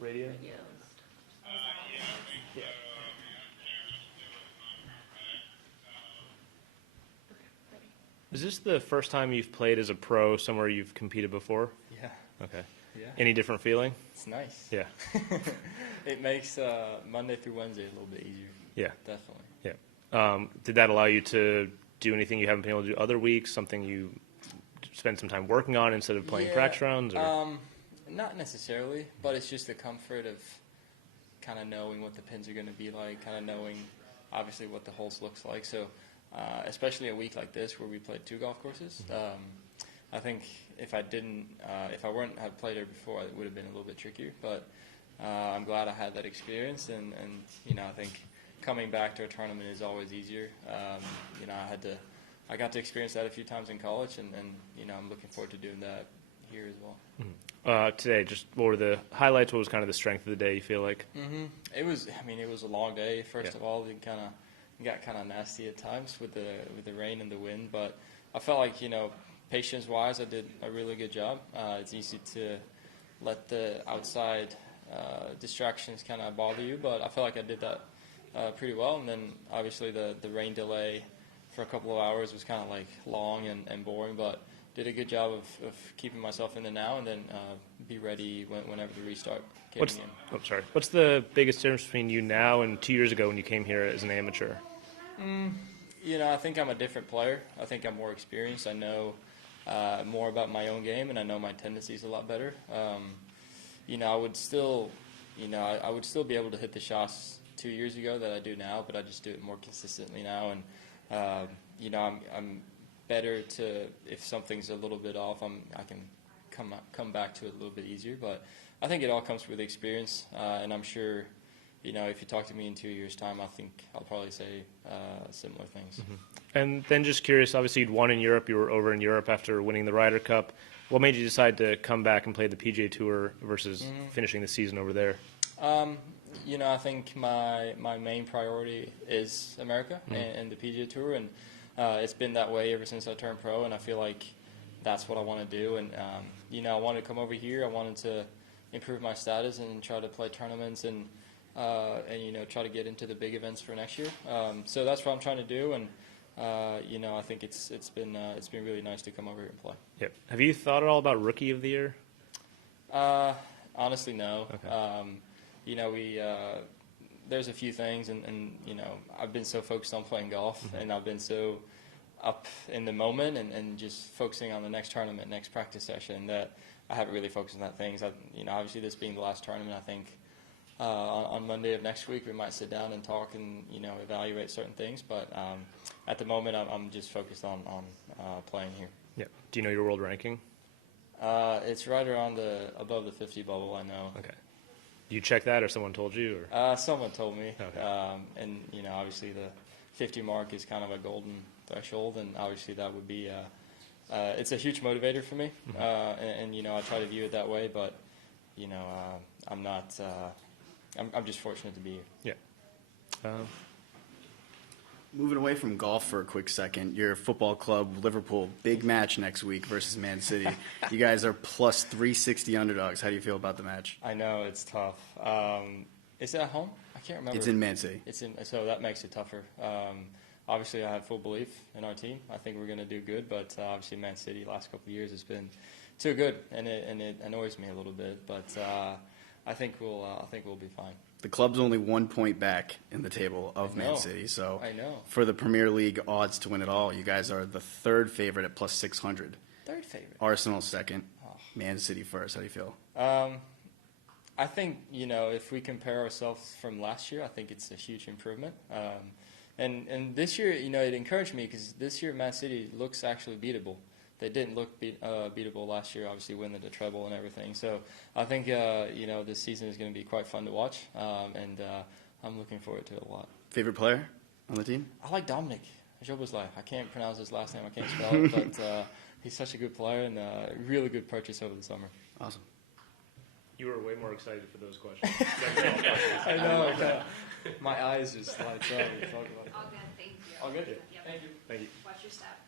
radio? Yeah. Is this the first time you've played as a pro somewhere you've competed before? Yeah. Okay. Yeah. Any different feeling? It's nice. Yeah. It makes Monday through Wednesday a little bit easier. Yeah. Definitely. Yeah. Did that allow you to do anything you haven't been able to do other weeks? Something you spend some time working on instead of playing practice rounds? Or? Not necessarily, but it's just the comfort of kind of knowing what the pins are going to be like, kind of knowing obviously what the holes looks like. So especially a week like this where we played 2 golf courses, I think if I wouldn't have played there before, it would have been a little bit trickier. But I'm glad I had that experience, and I think coming back to a tournament is always easier. I got to experience that a few times in college, and I'm looking forward to doing that here as well. Today, just what were the highlights? What was kind of the strength of the day, you feel like? It was a long day. First of all, it got kind of nasty at times with the rain and the wind, but I felt like, patience-wise, I did a really good job. It's easy to let the outside distractions kind of bother you, but I felt like I did that pretty well. And then obviously the rain delay for a couple of hours was kind of like long and boring, but did a good job of keeping myself in the now, and then be ready whenever the restart came in. What's the biggest difference between you now and 2 years ago when you came here as an amateur? I think I'm a different player. I think I'm more experienced. I know more about my own game, and I know my tendencies a lot better. I would still be able to hit the shots 2 years ago that I do now, but I just do it more consistently now. And I'm better to, if something's a little bit off, I can come back to it a little bit easier. But I think it all comes with experience, and I'm sure, if you talk to me in 2 years' time, I think I'll probably say similar things. And then just curious, obviously you'd won in Europe. You were over in Europe after winning the Ryder Cup. What made you decide to come back and play the PGA Tour versus finishing the season over there? I think my main priority is America and the PGA Tour, and it's been that way ever since I turned pro, and I feel like that's what I want to do. And I wanted to come over here. I wanted to improve my status and try to play tournaments and try to get into the big events for next year. So that's what I'm trying to do, and I think it's been really nice to come over here and play. Yep. Have you thought at all about Rookie of the Year? Honestly, no. Okay. There's a few things, and I've been so focused on playing golf, and I've been so up in the moment and just focusing on the next tournament, next practice session, that I haven't really focused on that things. Obviously this being the last tournament, I think on Monday of next week we might sit down and talk and evaluate certain things. But at the moment, I'm just focused on playing here. Yeah. Do you know your world ranking? It's right around above the 50 bubble, I know. Okay. Do you check that, or someone told you? Or? Someone told me. Okay. And obviously the 50 mark is kind of a golden threshold, and obviously that would be it's a huge motivator for me. And I try to view it that way, but I'm not. I'm just fortunate to be here. Yeah. Moving away from golf for a quick second, your football club, Liverpool, big match next week versus Man City. You guys are plus 360 underdogs. How do you feel about the match? I know, it's tough. Is it at home? I can't remember. It's in Man City. So that makes it tougher. Obviously, I have full belief in our team. I think we're going to do good, but obviously Man City last couple of years has been too good, and it annoys me a little bit. But I think we'll be fine. The club's only 1 point back in the table of Man City, so I know. For the Premier League odds to win it all, you guys are the third favorite at plus 600. Third favorite. Arsenal second, Man City first. How do you feel? I think if we compare ourselves from last year, I think it's a huge improvement. And this year, it encouraged me because this year Man City looks actually beatable. They didn't look beatable last year, obviously winning the treble and everything. So I think, this season is going to be quite fun to watch, and I'm looking forward to it a lot. Favorite player on the team? I like Dominic Jobosly. I can't pronounce his last name. I can't spell it, but he's such a good player and a really good purchase over the summer. Awesome. You were way more excited for those questions. I know. My eyes just lights up. All good. Thank you. All good? Yep. Thank you. Thank you. Watch your step.